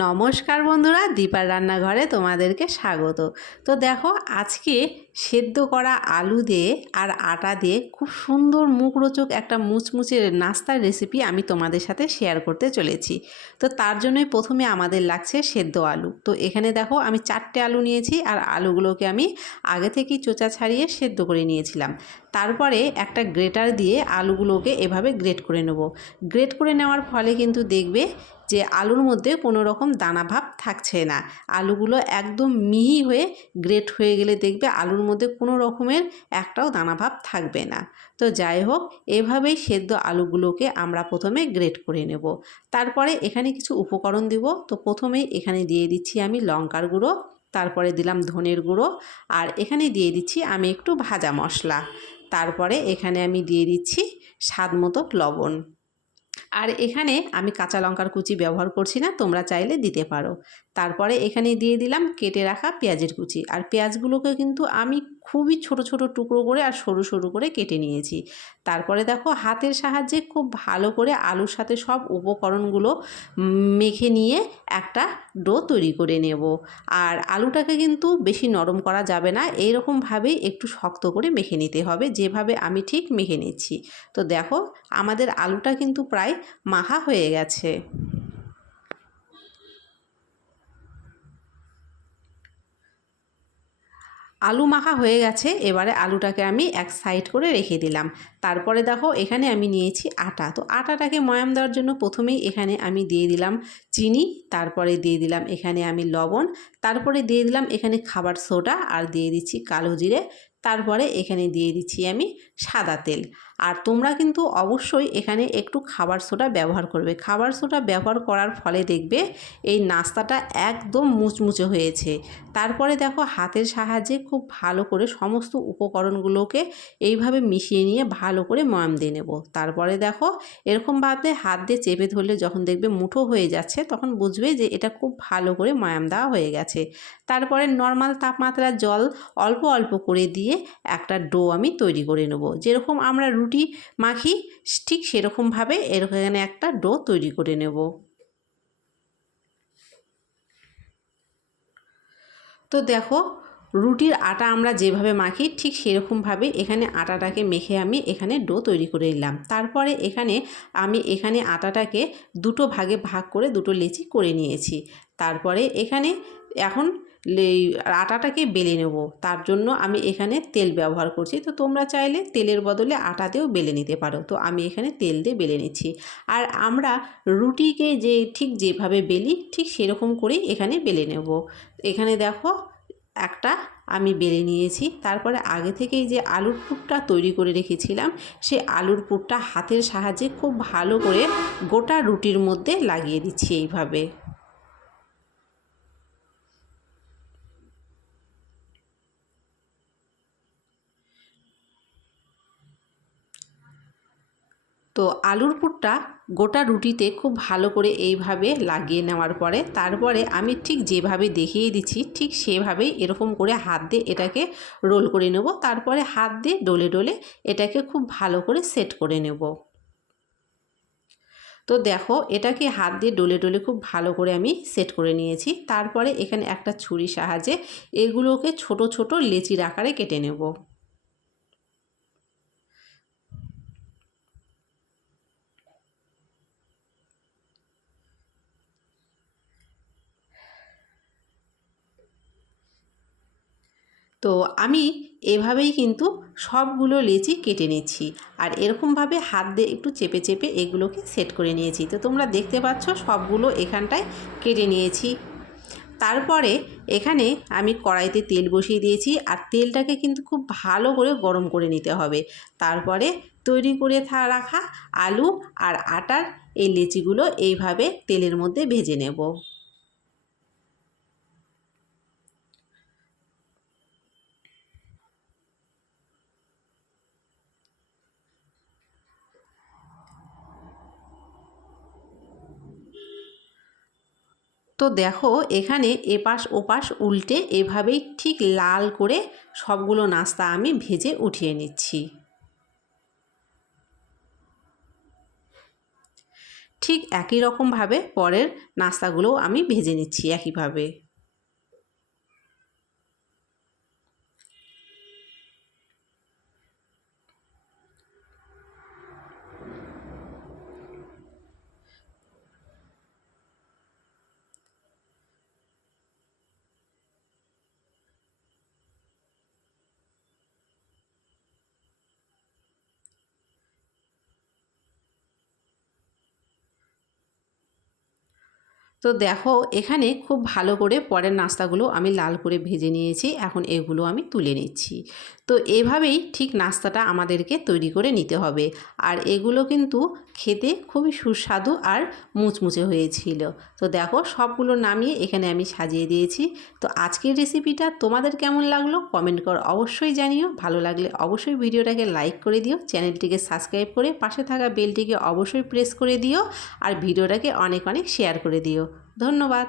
নমস্কার বন্ধুরা, দীপার রান্নাঘরে তোমাদেরকে স্বাগত। তো দেখো, আজকে সেদ্ধ করা আলু দিয়ে আর আটা দিয়ে খুব সুন্দর মুখরোচক একটা মুচমুচে নাস্তার রেসিপি আমি তোমাদের সাথে শেয়ার করতে চলেছি। তো তার জন্যই প্রথমে আমাদের লাগছে সেদ্ধ আলু। তো এখানে দেখো, আমি 4টে আলু নিয়েছি আর আলুগুলোকে আমি আগে থেকেই চোচা ছাড়িয়ে সেদ্ধ করে নিয়েছিলাম। তারপরে একটা গ্রেটার দিয়ে আলুগুলোকে এভাবে গ্রেট করে নেব। গ্রেট করে নেওয়ার ফলে কিন্তু দেখবে যে আলুর মধ্যে কোনো রকম দানা ভাব থাকছে না। আলুগুলো একদম মিহি হয়ে গ্রেট হয়ে গেলে দেখবে আলুর মধ্যে কোনো রকমের একটাও দানা ভাব থাকবে না। তো যাই হোক, এভাবেই সেদ্ধ আলুগুলোকে আমরা প্রথমে গ্রেট করে নেব। তারপরে এখানে কিছু উপকরণ দেব। তো প্রথমেই এখানে দিয়ে দিচ্ছি আমি লঙ্কার গুঁড়ো, তারপরে দিলাম ধনের গুঁড়ো, আর এখানে দিয়ে দিচ্ছি আমি একটু ভাজা মশলা। তারপরে এখানে আমি দিয়ে দিচ্ছি স্বাদ মতো লবণ। আর এখানে আমি কাঁচা লঙ্কার কুচি ব্যবহার করছি না, তোমরা চাইলে দিতে পারো। তারপরে এখানে দিয়ে দিলাম কেটে রাখা পেঁয়াজের কুচি। আর পেঁয়াজগুলোকে কিন্তু আমি খুবই ছোট ছোট টুকরো করে আর সরু সরু করে কেটে নিয়েছি। তারপরে দেখো, হাতের সাহায্যে খুব ভালো করে আলুর সাথে সব উপকরণগুলো মেখে নিয়ে একটা ডো তৈরি করে নেব। আর আলুটাকে কিন্তু বেশি নরম করা যাবে না, এইরকমভাবেই একটু শক্ত করে মেখে নিতে হবে, যেভাবে আমি ঠিক মেখে নিচ্ছি। তো দেখো, আমাদের আলুটা কিন্তু প্রায় মাখা হয়ে গেছে। আলু মাখা হয়ে গেছে, এবারে আলুটাকে আমি এক সাইড করে রেখে দিলাম। তারপরে দেখো, এখানে আমি নিয়েছি আটা। তো আটাটাকে ময়াম দেওয়ার জন্য প্রথমেই এখানে আমি দিয়ে দিলাম চিনি, তারপরে দিয়ে দিলাম এখানে আমি লবণ, তারপরে দিয়ে দিলাম এখানে খাবার সোডা, আর দিয়ে দিচ্ছি কালো জিরে, তারপরে এখানে দিয়ে দিচ্ছি আমি সাদা তেল। আর তোমরা কিন্তু অবশ্যই এখানে একটু খাবার সোডা ব্যবহার করবে। খাবার সোডা ব্যবহার করার ফলে দেখবে এই নাস্তাটা একদম মুচমুচে হয়েছে। তারপরে দেখো, হাতের সাহায্যে খুব ভালো করে সমস্ত উপকরণগুলোকে এইভাবে মিশিয়ে নিয়ে ভালো করে ময়াম দিয়ে নেব। তারপরে দেখো, এরকমভাবে হাত দিয়ে চেপে ধরলে যখন দেখবে মুঠো হয়ে যাচ্ছে, তখন বুঝবে যে এটা খুব ভালো করে ময়াম দেওয়া হয়ে গেছে। তারপরে নর্মাল তাপমাত্রার জল অল্প অল্প করে দিয়ে একটা ডো আমি তৈরি করে নেব। যেরকম আমরা রুটি মাখি ঠিক সেরকমভাবে এখানে একটা ডো তৈরি করে নেব। তো দেখো, রুটির আটা আমরা যেভাবে মাখি ঠিক সেরকমভাবে এখানে আটাটাকে মেখে আমি এখানে ডো তৈরি করে নিলাম। তারপরে আমি আটাটাকে দুটো ভাগে ভাগ করে দুটো লেচি করে নিয়েছি। তারপরে এখন আটাটাকে বেলে নেব। তার জন্য আমি এখানে তেল ব্যবহার করছি। তো তোমরা চাইলে তেলের বদলে আটা দিয়েও বেলে নিতে পারো। তো আমি এখানে তেল দিয়ে বেলে নিচ্ছি। আর আমরা রুটিকে ঠিক যেভাবে বেলি ঠিক সেরকম করেই এখানে বেলে নেব। এখানে দেখো, একটা আমি বেলে নিয়েছি। তারপরে আগে থেকেই যে আলুর পুরটা তৈরি করে রেখেছিলাম, সে আলুর পুরটা হাতের সাহায্যে খুব ভালো করে গোটা রুটির মধ্যে লাগিয়ে দিচ্ছি এইভাবে। তো আলুর পুরটা গোটা রুটিতে খুব ভালো করে এইভাবে লাগিয়ে নেওয়ার পরে তারপরে আমি ঠিক যেভাবে দেখিয়ে দিচ্ছি ঠিক সেভাবেই এরকম করে হাত দিয়ে এটাকে রোল করে নেব। তারপরে হাত দিয়ে ডলে ডলে এটাকে খুব ভালো করে সেট করে নেব। তো দেখো, এটাকে হাত দিয়ে ডলে ডলে খুব ভালো করে আমি সেট করে নিয়েছি। তারপরে এখানে একটা ছুরির সাহায্যে এগুলোকে ছোট ছোট লেচির আকারে কেটে নেব। তো আমি এভাবেই কিন্তু সবগুলো লেচি কেটে নিচ্ছি। আর এরকমভাবে হাত দিয়ে একটু চেপে চেপে এগুলোকে সেট করে নিয়েছি। তো তোমরা দেখতে পাচ্ছ সবগুলো এখানটায় কেটে নিয়েছি। তারপরে এখানে আমি কড়াইতে তেল বসিয়ে দিয়েছি। আর তেলটাকে কিন্তু খুব ভালো করে গরম করে নিতে হবে। তারপরে তৈরি করে রাখা আলু আর আটার এই লেচিগুলো এইভাবে তেলের মধ্যে ভেজে নেব। তো দেখো, এখানে এপাশ ওপাশ উল্টে এভাবেই ঠিক লাল করে সবগুলো নাস্তা আমি ভেজে উঠিয়ে নিচ্ছি। ঠিক একই রকমভাবে পরের নাস্তাগুলোও আমি ভেজে নিচ্ছি একইভাবে। তো দেখো এখানে খুব ভালো করে পরের নাস্তাগুলো আমি লাল করে ভেজে নিয়েছি, এখন এগুলো আমি তুলে নিচ্ছি। তো এভাবেই ঠিক নাস্তাটা আমাদেরকে তৈরি করে নিতে হবে। আর এগুলো কিন্তু খেতে খুবই সুস্বাদু আর মুচমুচে হয়েছিল। তো দেখো সবগুলো নামিয়ে এখানে আমি সাজিয়ে দিয়েছি। তো আজকের রেসিপিটা তোমাদের কেমন লাগলো কমেন্ট কর অবশ্যই জানিও। ভালো লাগলে অবশ্যই ভিডিওটাকে লাইক করে দিও, চ্যানেলটিকে সাবস্ক্রাইব করে পাশে থাকা বেলটিকে অবশ্যই প্রেস করে দিও আর ভিডিওটাকে অনেক অনেক শেয়ার করে দিও। ধন্যবাদ।